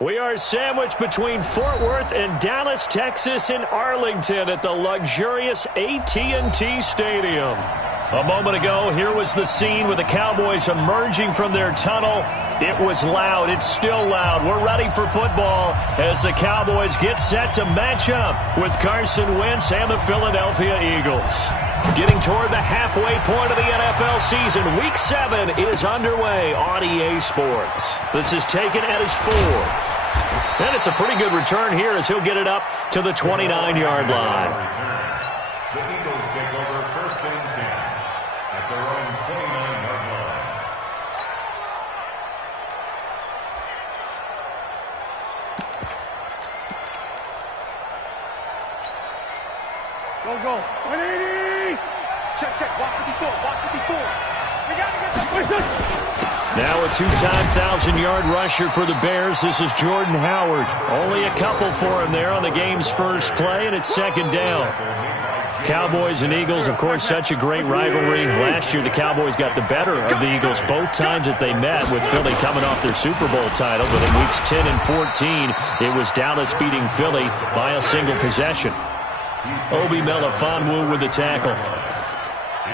We are sandwiched between Fort Worth and Dallas, Texas in Arlington at the luxurious AT&T Stadium. A moment ago, here was the scene with the Cowboys emerging from their tunnel. It was loud. It's still loud. We're ready for football as the Cowboys get set to match up with Carson Wentz and the Philadelphia Eagles. Getting toward the halfway point of the NFL season, Week 7 is underway on EA Sports. This is taken at his 4. And it's a pretty good return here as he'll get it up to the 29-yard line. The Eagles take over first and 10 at their own 29-yard line. Go. 180! Check. Walk 54. We got to get the Now a two-time 1,000-yard rusher for the Bears. This is Jordan Howard. Only a couple for him there on the game's first play, and it's second down. Cowboys and Eagles, of course, such a great rivalry. Last year, the Cowboys got the better of the Eagles both times that they met, with Philly coming off their Super Bowl title. But in weeks 10 and 14, it was Dallas beating Philly by a single possession. Obi Melifonwu with the tackle.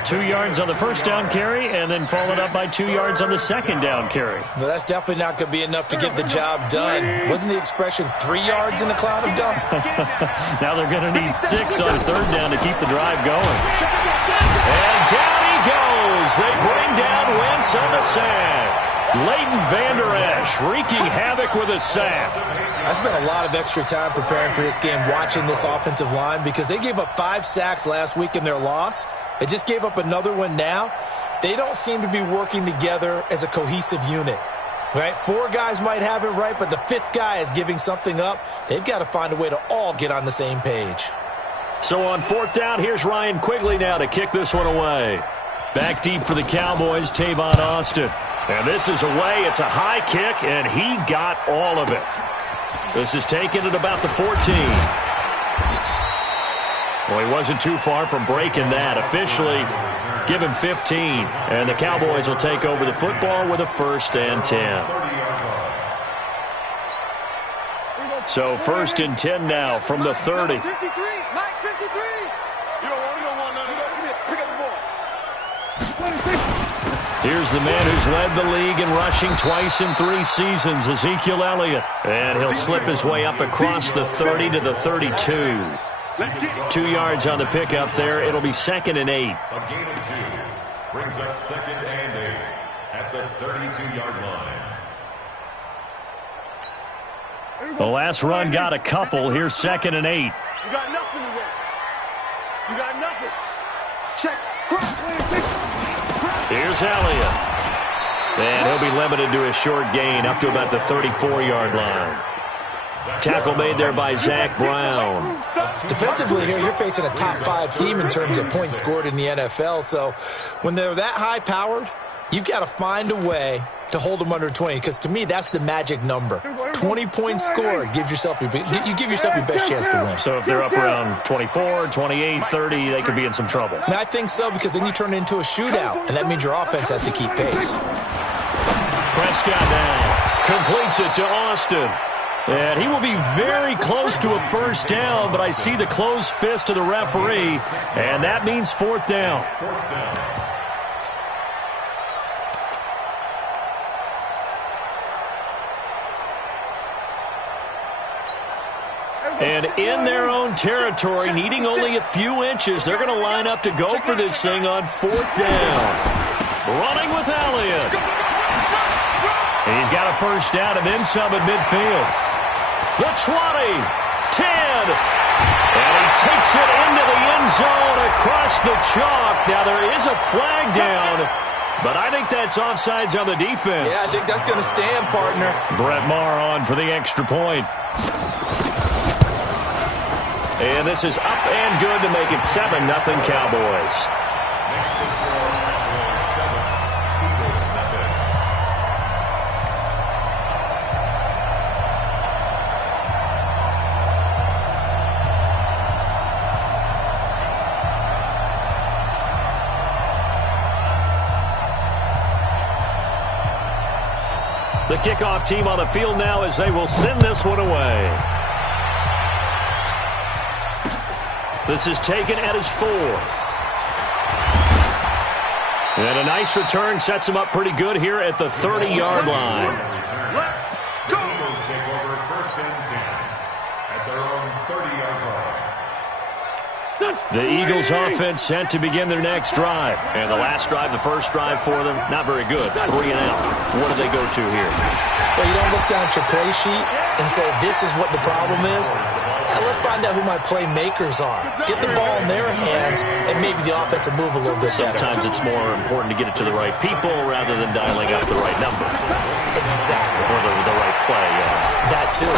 2 yards on the first down carry, and then followed up by 2 yards on the second down carry. Well, that's definitely not going to be enough to get the job done. Wasn't the expression 3 yards in a cloud of dust? Now they're going to need 6 on third down to keep the drive going. And down he goes. They bring down Wentz on the sack. Leighton Vander Esch wreaking havoc with a sack. I spent a lot of extra time preparing for this game, watching this offensive line, because they gave up 5 sacks last week in their loss. They just gave up another one now. They don't seem to be working together as a cohesive unit, right? 4 guys might have it right, but the 5th guy is giving something up. They've got to find a way to all get on the same page. So on fourth down, here's Ryan Quigley now to kick this one away. Back deep for the Cowboys, Tavon Austin. And this is away. It's a high kick, and he got all of it. This is taken at about the 14. Well, he wasn't too far from breaking that. Officially, give him 15. And the Cowboys will take over the football with a first and 10. So first and 10 now from the 30. Mike 53. You don't want nothing. Pick up the ball. Here's the man who's led the league in rushing twice in 3 seasons, Ezekiel Elliott. And he'll slip his way up across the 30 to the 32. 2 yards on the pickup there. It'll be second and 8. A gain of 2 brings up second and 8 at the 32-yard line. The last run got a couple. Here's second and 8. You got nothing today. You got nothing. Check. Here's Elliott. And he'll be limited to a short gain up to about the 34-yard line. Tackle made there by Zach Brown. Defensively here, you're facing a top 5 team in terms of points scored in the NFL. So when they're that high-powered, you've got to find a way to hold them under 20, because to me, that's the magic number. 20 points scored, you give yourself your best chance to win. So if they're up around 24, 28, 30, they could be in some trouble. And I think so, because then you turn it into a shootout, and that means your offense has to keep pace. Prescott now completes it to Austin. And he will be very close to a first down, but I see the closed fist of the referee, and that means fourth down. And in their own territory, needing only a few inches, they're going to line up to go for this thing on fourth down. Running with Elliott. And he's got a first down and then some at midfield. The 20, 10, and he takes it into the end zone across the chalk. Now there is a flag down, but I think that's offsides on the defense. Yeah, I think that's going to stand, partner. Brett Maher on for the extra point. And this is up and good to make it 7-0 Cowboys. The kickoff team on the field now as they will send this one away. This is taken at his 4. And a nice return sets him up pretty good here at the 30-yard line. The Eagles take over 1st and 10 at their own 30-yard line. The Eagles offense set to begin their next drive. And the last drive, the first drive for them, not very good. 3 and out. What do they go to here? Well, you don't look down at your play sheet and say, this is what the problem is. Let's find out who my playmakers are. Get the ball in their hands, and maybe the offense will move a little bit better. Sometimes it's more important to get it to the right people rather than dialing up the right number. Exactly. Or the right play, yeah. That, too.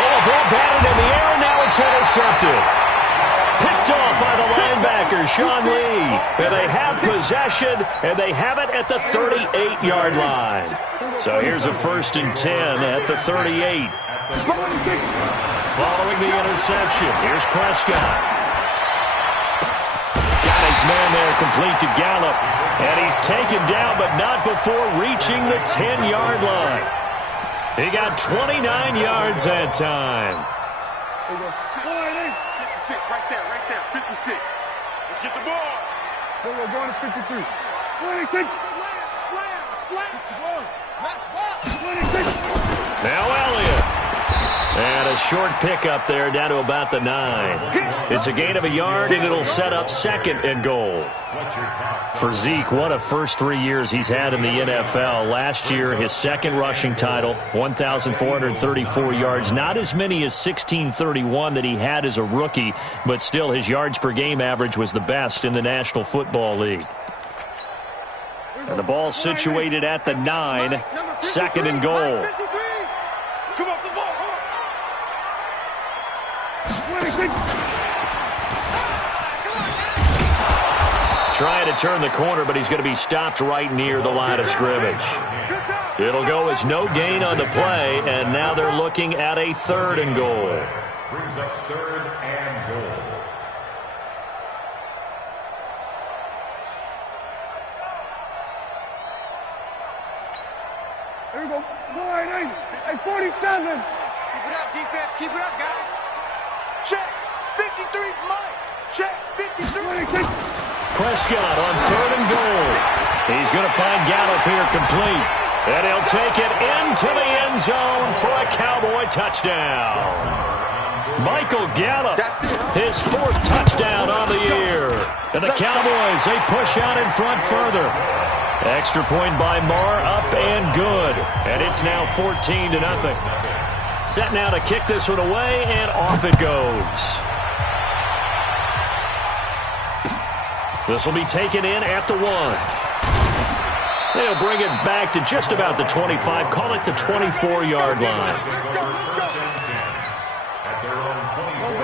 Ball batted in the air, and now it's intercepted. Picked off by the linebacker, Sean Lee. And they have possession, and they have it at the 38-yard line. So here's a 1st and 10 at the 38. Following the interception, here's Prescott. Got his man there complete to Gallup. And he's taken down, but not before reaching the 10-yard line. He got 29 yards that time. 56, right there, 56. Let's get the ball. We're going to 53. 26. Slam. Match ball. 26. Now Elliott. And a short pickup there down to about the 9. It's a gain of a yard, and it'll set up 2nd and goal. For Zeke, what a first 3 years he's had in the NFL. Last year, his 2nd rushing title, 1,434 yards. Not as many as 1,631 that he had as a rookie, but still his yards per game average was the best in the National Football League. And the ball situated at the 9, 2nd and goal. Come off the ball. Trying to turn the corner, but he's going to be stopped right near the line of scrimmage. It'll go as no gain on the play, and now they're looking at a 3rd and goal. Brings up 3rd and goal. There we go. 47. Keep it up, defense. Keep it up, guys. Check. 53 Mike. Check. 53. Prescott on 3rd and goal. He's going to find Gallup here complete. And he'll take it into the end zone for a Cowboy touchdown. Michael Gallup, his 4th touchdown on the year. And the Cowboys, they push out in front further. Extra point by Marr, up and good. And it's now 14-0. Set now to kick this one away, and off it goes. This will be taken in at the 1. They'll bring it back to just about the 25. Call it the 24-yard line.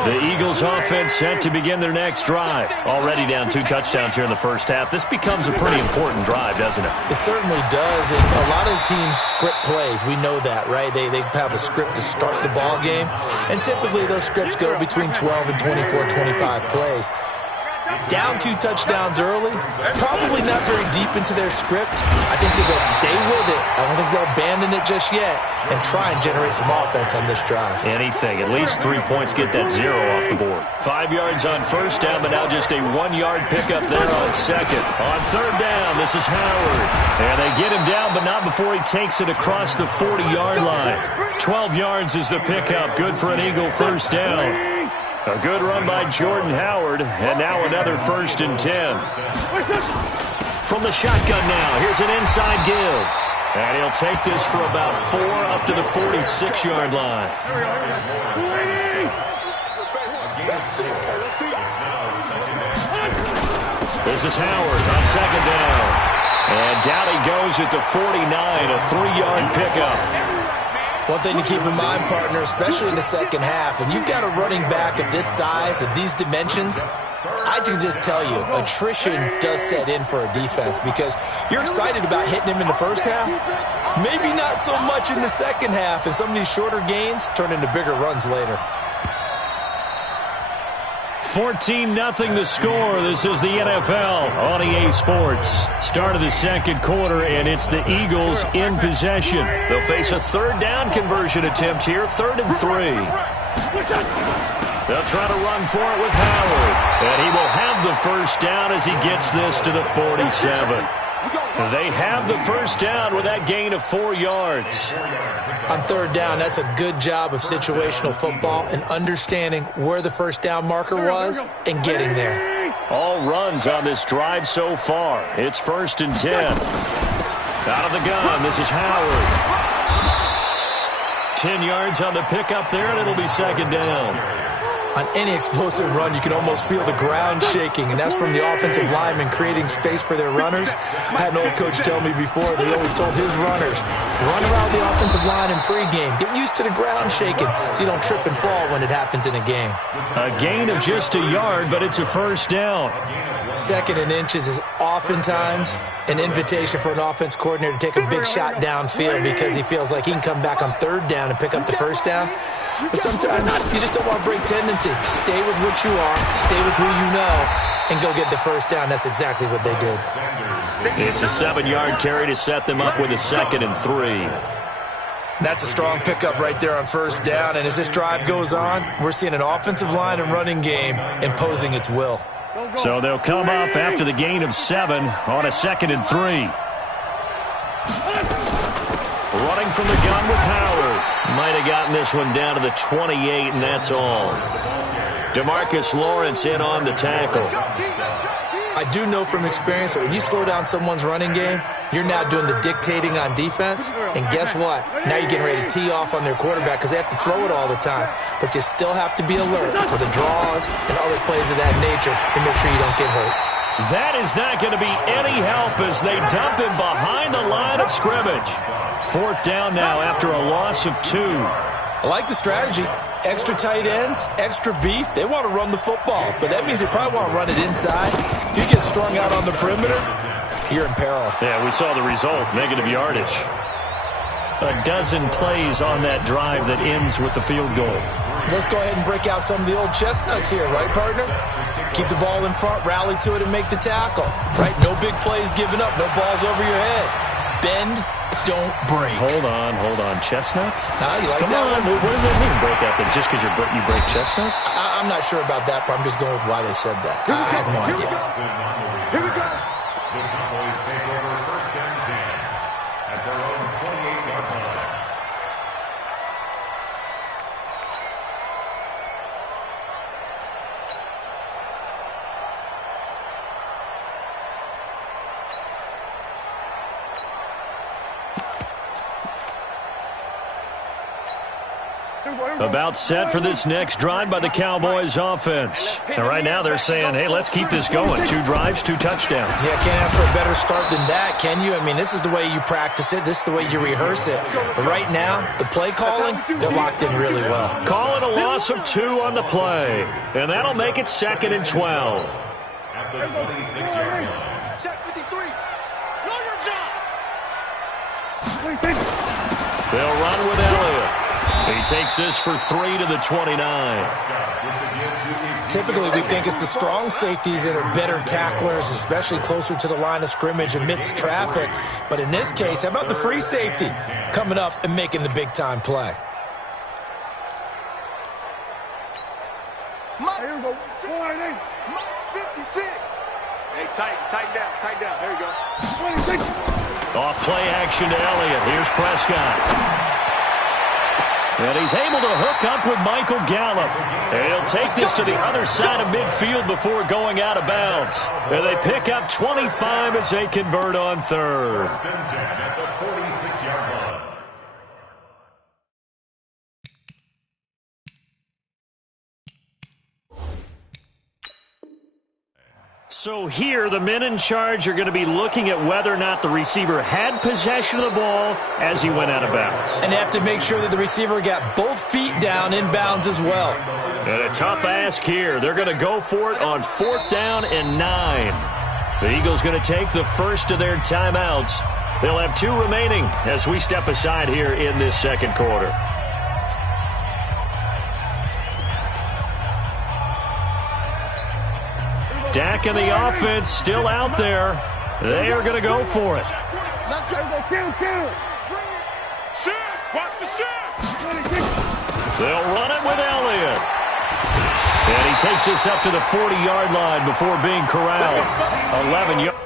The Eagles offense set to begin their next drive. Already down 2 touchdowns here in the first half. This becomes a pretty important drive, doesn't it? It certainly does. And a lot of the teams script plays. We know that, right? They have a script to start the ball game. And typically those scripts go between 12 and 24, 25 plays. Down 2 touchdowns early, probably not very deep into their script. I think they're going to stay with it. I don't think they'll abandon it just yet and try and generate some offense on this drive. Anything. At least 3 points, get that 0 off the board. 5 yards on 1st down, but now just a 1-yard pickup there on 2nd. On 3rd down, this is Howard. And they get him down, but not before he takes it across the 40-yard line. 12 yards is the pickup. Good for an Eagle 1st down. A good run by Jordan Howard, and now another 1st and 10. From the shotgun now, here's an inside give. And he'll take this for about 4 up to the 46-yard line. This is Howard on 2nd down. And down he goes at the 49, a 3-yard pickup. One thing to keep in mind, partner, especially in the second half, and you've got a running back of this size, of these dimensions, I can just tell you, attrition does set in for a defense because you're excited about hitting him in the first half, maybe not so much in the second half, and some of these shorter gains turn into bigger runs later. 14-0 the score. This is the NFL on EA Sports. Start of the second quarter, and it's the Eagles in possession. They'll face a third down conversion attempt here, 3rd and 3. They'll try to run for it with Howard, and he will have the first down as he gets this to the 47. They have the first down with that gain of 4 yards. On third down, that's a good job of situational football and understanding where the first down marker was and getting there. All runs on this drive so far. It's 1st and 10. Out of the gun, this is Howard. 10 yards on the pickup there, and it'll be 2nd down. On any explosive run, you can almost feel the ground shaking, and that's from the offensive linemen creating space for their runners. I had an old coach tell me before, they always told his runners, run around the offensive line in pregame. Get used to the ground shaking so you don't trip and fall when it happens in a game. A gain of just a yard, but it's a first down. 2nd and inches is oftentimes an invitation for an offense coordinator to take a big shot downfield because he feels like he can come back on 3rd down and pick up the first down. But sometimes you just don't want to break tendency. Stay with what you are, stay with who you know, and go get the first down. That's exactly what they did. It's a 7-yard carry to set them up with a 2nd and 3. That's a strong pickup right there on first down. And as this drive goes on, we're seeing an offensive line and running game imposing its will. So they'll come up after the gain of 7 on a 2nd and 3. Running from the gun with Howard. Might have gotten this one down to the 28, and that's all. DeMarcus Lawrence in on the tackle. I do know from experience that when you slow down someone's running game, you're now doing the dictating on defense. And guess what? Now you're getting ready to tee off on their quarterback because they have to throw it all the time. But you still have to be alert for the draws and other plays of that nature to make sure you don't get hurt. That is not going to be any help as they dump him behind the line of scrimmage. 4th down now after a loss of 2. I like the strategy. Extra tight ends, extra beef. They want to run the football, but that means they probably want to run it inside. If you get strung out on the perimeter, you're in peril. Yeah, we saw the result, negative yardage. A dozen plays on that drive that ends with the field goal. Let's go ahead and break out some of the old chestnuts here, right, partner? Keep the ball in front, rally to it, and make the tackle. Right? No big plays given up, no balls over your head. Bend, don't break. Hold on. Chestnuts? You like Come that on. one? What does that mean, break out there? Just because you break chestnuts? I'm not sure about that, but I'm just going with why they said that. I have no idea. Here we go. The Cowboys take over 1st and 10 at their own 28-yard line. About set for this next drive by the Cowboys offense. And right now they're saying, hey, let's keep this going. 2 drives, 2 touchdowns. Yeah, can't ask for a better start than that, can you? I mean, this is the way you practice it. This is the way you rehearse it. But right now, the play calling, they're locked in really well. Calling a loss of 2 on the play. And that'll make it 2nd and 12. At the 26-yard line. Check 53. Know your job. They'll run with Elliott. He takes this for 3 to the 29. Typically, we think it's the strong safeties that are better tacklers, especially closer to the line of scrimmage amidst traffic. But in this case, how about the free safety coming up and making the big-time play? Here we go. 56. Hey, tighten down. There you go. 26. Off play action to Elliott. Here's Prescott. And he's able to hook up with Michael Gallup. And he'll take this to the other side of midfield before going out of bounds. And they pick up 25 as they convert on 3rd. 1st and 10 at the 46-yard line. So here, the men in charge are going to be looking at whether or not the receiver had possession of the ball as he went out of bounds. And they have to make sure that the receiver got both feet down in bounds as well. And a tough ask here. They're going to go for it on 4th down and 9. The Eagles going to take the first of their timeouts. They'll have 2 remaining as we step aside here in this second quarter. quarterback and the offense still out there. They are going to go for it. Let's go. Kill. Shift. Watch the shift. They'll run it with Elliott. And he takes this up to the 40-yard line before being corralled. 11 yards.